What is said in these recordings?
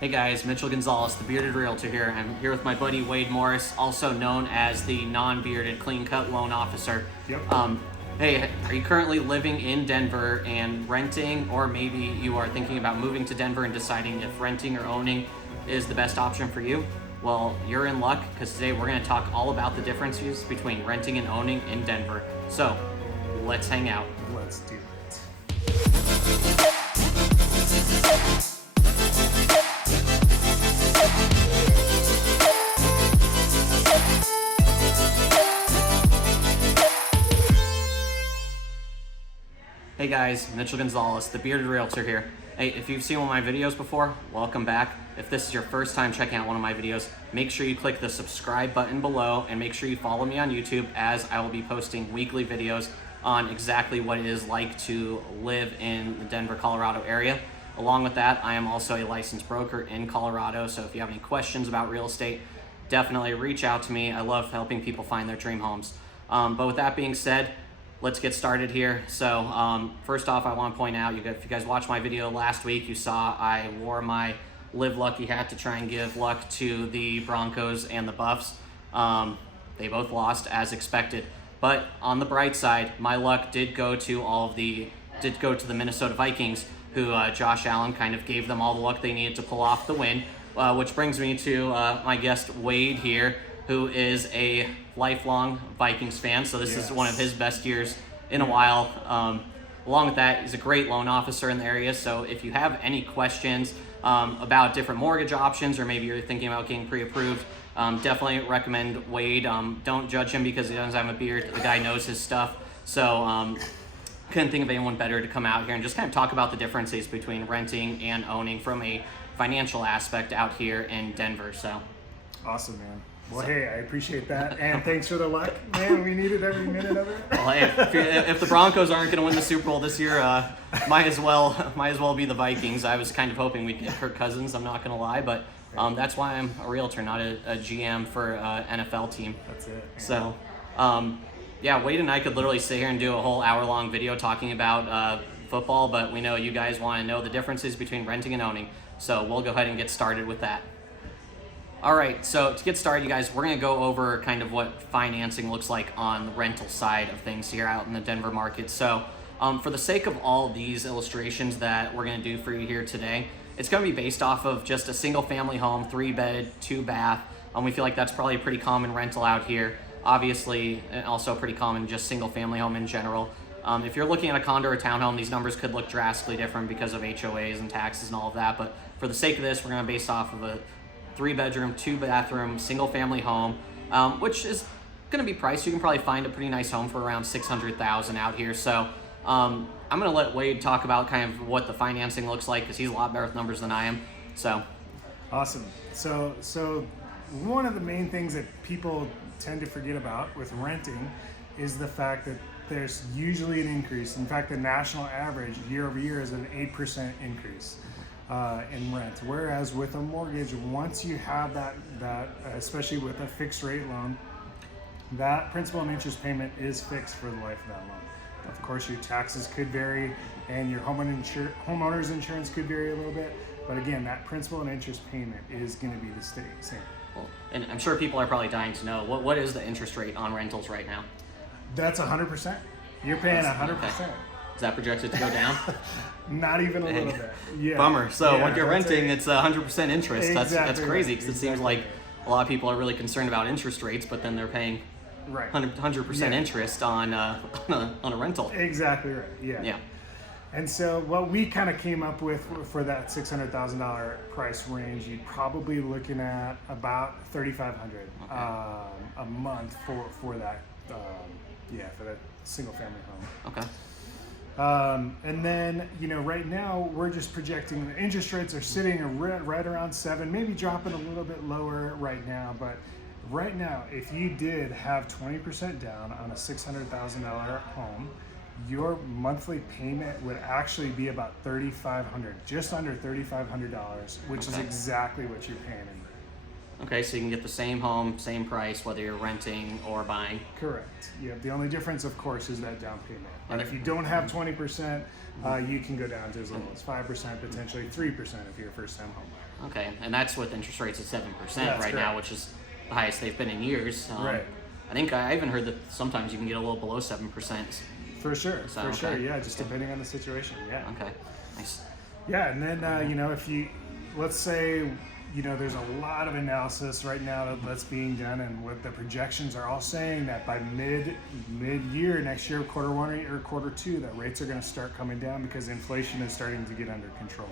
Hey guys, Mitchell Gonzales, the Bearded Realtor here. I'm here with my buddy Wade Morris, also known as the non-bearded clean-cut loan officer. Yep. Hey, are you currently living in Denver and renting, or maybe you are thinking about moving to Denver and deciding if renting or owning is the best option for you? Well, you're in luck, because today we're going to talk all about the differences between renting and owning in Denver. So, let's hang out. Let's do it. Hey guys, Mitchell Gonzales, the Bearded Realtor here. Hey, if you've seen one of my videos before, welcome back. If this is your first time checking out one of my videos, make sure you click the subscribe button below and make sure you follow me on YouTube, as I will be posting weekly videos on exactly what it is like to live in the Denver, Colorado area. Along with that, I am also a licensed broker in Colorado, so if you have any questions about real estate, definitely reach out to me. I love helping people find their dream homes. But with that being said, let's get started here. So first off, I want to point out, if you guys watched my video last week, you saw I wore my Live Lucky hat to try and give luck to the Broncos and the Buffs. They both lost as expected. But on the bright side, my luck did go to the Minnesota Vikings, who Josh Allen kind of gave them all the luck they needed to pull off the win, which brings me to my guest Wade here, who is a lifelong Vikings fan, so this is one of his best years in a while. Along with that, he's a great loan officer in the area, so if you have any questions about different mortgage options, or maybe you're thinking about getting pre-approved, definitely recommend Wade. Don't judge him because he doesn't have a beard. The guy knows his stuff, so couldn't think of anyone better to come out here and just kind of talk about the differences between renting and owning from a financial aspect out here in Denver. So awesome, man. Well, hey, I appreciate that, and thanks for the luck, man. We needed every minute of it. Well, hey, if the Broncos aren't going to win the Super Bowl this year, might as well be the Vikings. I was kind of hoping we'd get Kirk Cousins. I'm not going to lie, but that's why I'm a realtor, not a GM for an NFL team. That's it. Man. So, yeah, Wade and I could literally sit here and do a whole hour-long video talking about football, but we know you guys want to know the differences between renting and owning, so we'll go ahead and get started with that. All right, so to get started, you guys, we're going to go over kind of what financing looks like on the rental side of things here out in the Denver market. So for the sake of all these illustrations that we're going to do for you here today, it's going to be based off of just a single family home, 3-bed, 2-bath. We feel like that's probably a pretty common rental out here. Obviously, also pretty common just single family home in general. If you're looking at a condo or a townhome, these numbers could look drastically different because of HOAs and taxes and all of that. But for the sake of this, we're going to base off of a 3-bedroom, 2-bathroom, single-family home, which is going to be priced. You can probably find a pretty nice home for around $600,000 out here. So I'm going to let Wade talk about kind of what the financing looks like, because he's a lot better with numbers than I am. So awesome. So one of the main things that people tend to forget about with renting is the fact that there's usually an increase. In fact, the national average year over year is an 8% increase in rent. Whereas with a mortgage, once you have that, especially with a fixed rate loan, that principal and interest payment is fixed for the life of that loan. Of course, your taxes could vary, and your homeowner's insurance could vary a little bit. But again, that principal and interest payment is going to be the same. Well, and I'm sure people are probably dying to know, what is the interest rate on rentals right now? That's 100%. You're paying 100%. Okay. Is that projected to go down? Not even a little bit. Yeah. Bummer. So when you're renting, it's 100% interest. Exactly That's crazy, because exactly. It seems like a lot of people are really concerned about interest rates, but then they're paying 100% interest on a rental. Exactly right. Yeah. And so what we kind of came up with for that $600,000 price range, you'd probably looking at about $3,500 a month for that. For that single family home. Okay. And then, right now we're just projecting the interest rates are sitting right around 7, maybe dropping a little bit lower right now. But right now, if you did have 20% down on a $600,000 home, your monthly payment would actually be about $3,500, just under $3,500, which is exactly what you're paying in rent. Okay, so you can get the same home, same price, whether you're renting or buying. Correct. Yeah. The only difference, of course, is that down payment. And Okay. if you don't have 20%, you can go down to as little as 5%, potentially 3% if you're a first-time home buyer. Okay, and that's with interest rates at 7% That's right correct. now, which is the highest they've been in years. Right. I think I even heard that sometimes you can get a little below 7%. For sure. So, For sure. okay. Yeah. Just depending on the situation. Yeah. Okay, nice. Yeah, and then if you, let's say, there's a lot of analysis right now that's being done, and what the projections are all saying that by mid-year next year, quarter one or quarter two, that rates are going to start coming down because inflation is starting to get under control.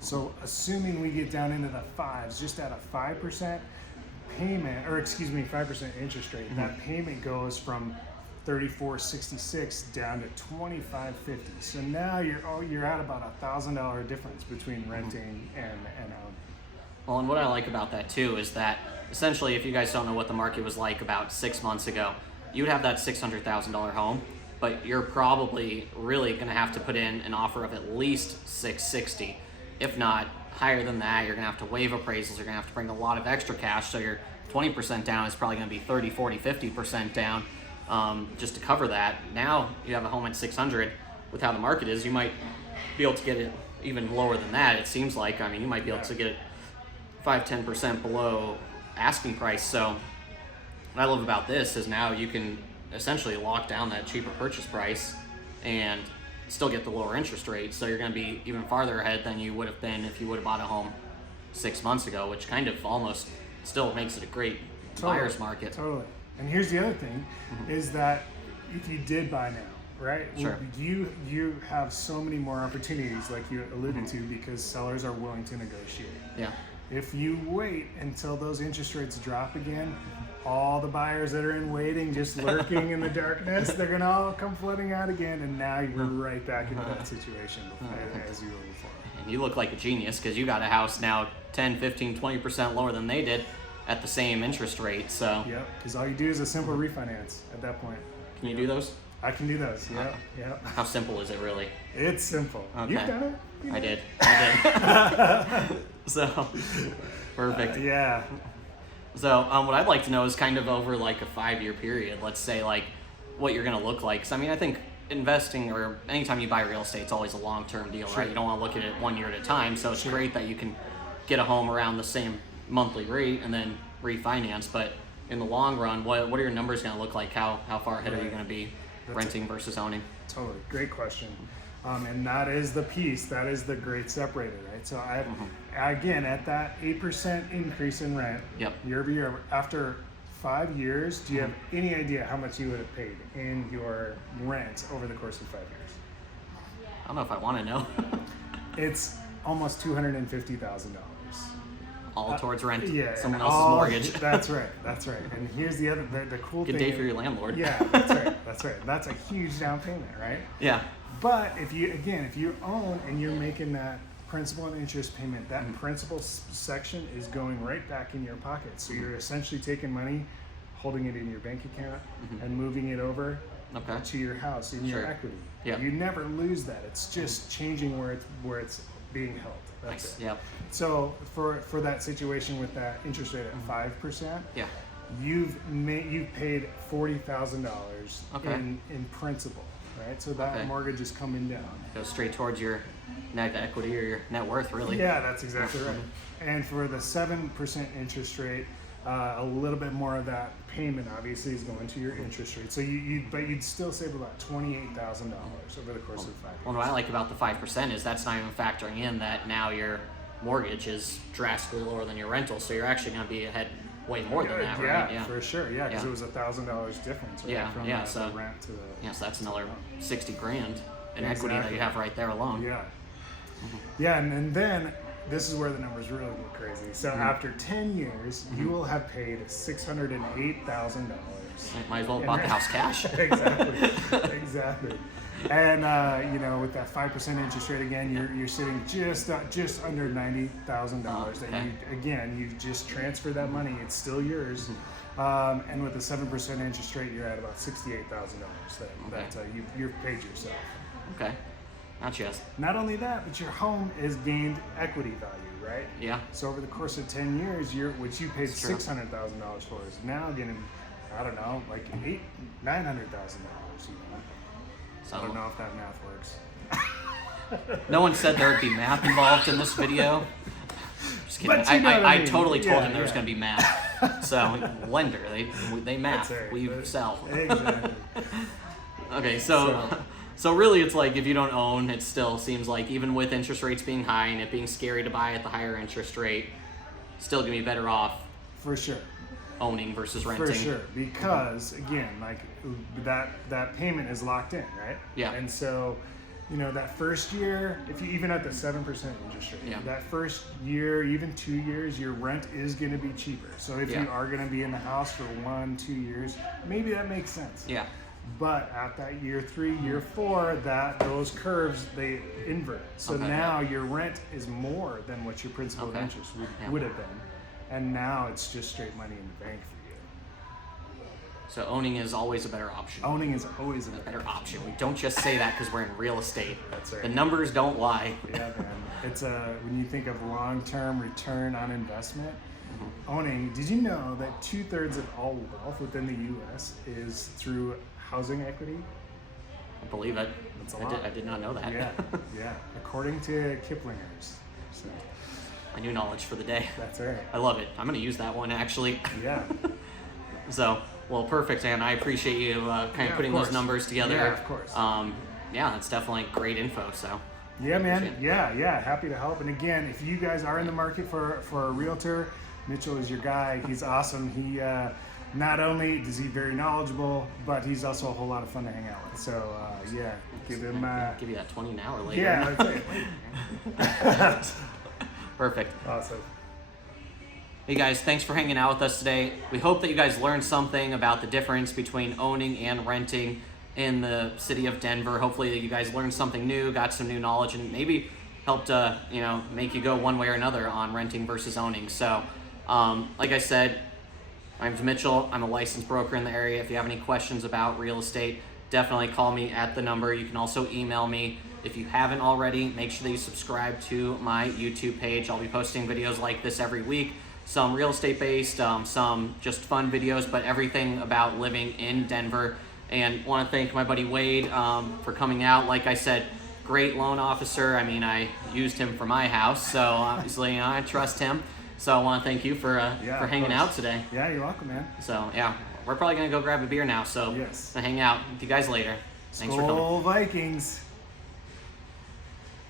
So assuming we get down into the fives, just at a 5% payment, or excuse me, 5% interest rate, that payment goes from 34.66 down to 25.50. So now you're at about $1,000 difference between renting and owning. Well, and what I like about that too is that essentially, if you guys don't know what the market was like about 6 months ago, you would have that $600,000 home, but you're probably really going to have to put in an offer of at least $660. If not higher than that, you're going to have to waive appraisals. You're going to have to bring a lot of extra cash. So your 20% down is probably going to be 30, 40, 50% down just to cover that. Now you have a home at 600. With how the market is, you might be able to get it even lower than that. It seems like, I mean, you might be able to get it 5-10% below asking price. So what I love about this is now you can essentially lock down that cheaper purchase price and still get the lower interest rate. So you're going to be even farther ahead than you would have been if you would have bought a home 6 months ago, which kind of almost still makes it a great buyer's market. Totally. And here's the other thing, is that if you did buy now, right? Sure. You have so many more opportunities, like you alluded to, because sellers are willing to negotiate. Yeah. If you wait until those interest rates drop again, all the buyers that are in waiting, just lurking in the darkness, they're gonna all come flooding out again, and now you're right back into that situation as you were before. And you look like a genius because you got a house now 10, 15, 20% lower than they did at the same interest rate. So Yep, because all you do is a simple refinance at that point. can you do those? I can do those. Yep. How simple is it really? It's simple. Okay. You've done it. I did. So perfect. Yeah. So what I'd like to know is kind of over like a 5-year period, let's say, like what you're going to look like. 'Cause I mean, I think investing or anytime you buy real estate, it's always a long-term deal, Sure. right? You don't want to look at it 1 year at a time. So it's great that you can get a home around the same monthly rate and then refinance. But in the long run, what are your numbers going to look like? How far ahead are you going to be renting versus owning? Totally. Great question. And that is the piece, that is the great separator, right? So again, at that 8% increase in rent year over year, after 5 years, do you have any idea how much you would have paid in your rent over the course of 5 years? I don't know if I want to know. It's almost $250,000. All towards rent, Yeah, someone and else's mortgage. That's right. And here's the other, the cool Good thing. day for your landlord. Yeah, that's right. That's a huge down payment, right? Yeah. But if you own and you're making that principal and interest payment, that principal section is going right back in your pocket. So you're essentially taking money, holding it in your bank account, and moving it over to your house in your equity. Yeah. You never lose that. It's just changing where it's being held. That's it. Yep. So for that situation with that interest rate at 5%, you've paid $40,000 in principal. Right, so that mortgage is coming down. Goes straight towards your net equity or your net worth, really. Yeah, that's exactly right. And for the 7% interest rate, a little bit more of that payment obviously is going to your interest rate. So you'd still save about $28,000 over the course of 5 years. Well, what I like about the 5% is that's not even factoring in that now your mortgage is drastically lower than your rental, so you're actually going to be ahead way more than that, right? Yeah, for sure. Yeah, because it was $1,000 difference. Right, from the rent to the. So that's another $60,000 in equity that you have right there alone. Yeah. Yeah, and then this is where the numbers really get crazy. So after 10 years, you will have paid $608,000. Might as well have bought the house cash. Exactly. And with that 5% interest rate again, you're sitting just under $90,000. That you just transferred that money; it's still yours. And with a 7% interest rate, you're at about $68,000 that you've paid yourself. Okay. Not just. Not only that, but your home has gained equity value, right? Yeah. So over the course of 10 years, which you paid $600,000 for is now getting, I don't know, like $900,000. So I don't know if that math works. No one said there would be math involved in this video. Just kidding. But you know what I mean. Totally told him there was going to be math. So lender, they math, right, we sell. Exactly. Okay, so really it's like if you don't own, it still seems like even with interest rates being high and it being scary to buy at the higher interest rate, still going to be better off For sure. owning versus renting. For sure, because again, like that payment is locked in, right? Yeah. And so, that first year, if you even at the 7% interest rate, that first year, even 2 years, your rent is going to be cheaper. So if you are going to be in the house for 1-2 years, maybe that makes sense. Yeah. But at that year 3, year 4, those curves they invert. So now your rent is more than what your principal and interest would have been, and now it's just straight money in the bank for you. So owning is always a better option. Owning is always a Better option. We don't just say that because we're in real estate. That's right. The numbers don't lie. Yeah, man. It's when you think of long-term return on investment, owning. Did you know that 2/3 of all wealth within the U.S. is through housing equity? I believe it. That's a lot. I did not know that. Yeah. According to Kiplinger's. So A new knowledge for the day. that's right. I love it. I'm going to use that one actually. Yeah. So, well, perfect, and I appreciate you kind of putting those numbers together. Yeah, of course. That's definitely great info. So. Yeah, man. Yeah. Happy to help. And again, if you guys are in the market for a realtor, Mitchell is your guy. He's awesome. He not only is he very knowledgeable, but he's also a whole lot of fun to hang out with. So give him. Give you that 20 an hour later. Yeah, that's it. Perfect. Awesome. Hey guys, thanks for hanging out with us today. We hope that you guys learned something about the difference between owning and renting in the city of Denver. Hopefully that you guys learned something new, got some new knowledge, and maybe helped make you go one way or another on renting versus owning. So, like I said, my name's Mitchell. I'm a licensed broker in the area. If you have any questions about real estate, definitely call me at the number. You can also email me. If you haven't already, make sure that you subscribe to my YouTube page. I'll be posting videos like this every week. Some real estate based, some just fun videos, but everything about living in Denver. And want to thank my buddy Wade for coming out. Like I said, great loan officer. I mean, I used him for my house, so obviously I trust him. So I want to thank you for hanging out today. Yeah, you're welcome, man. So we're probably gonna go grab a beer now. So yes, I'll hang out with you guys later. Thanks for coming. Skol Vikings.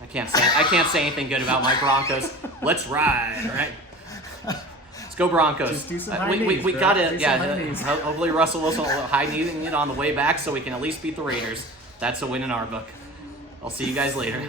I can't say anything good about my Broncos. Let's ride, all right? Let's go Broncos. Just do some high knees, we bro. gotta, Do some high knees. hopefully Russell Wilson will high kneeing it on the way back so we can at least beat the Raiders. That's a win in our book. I'll see you guys later.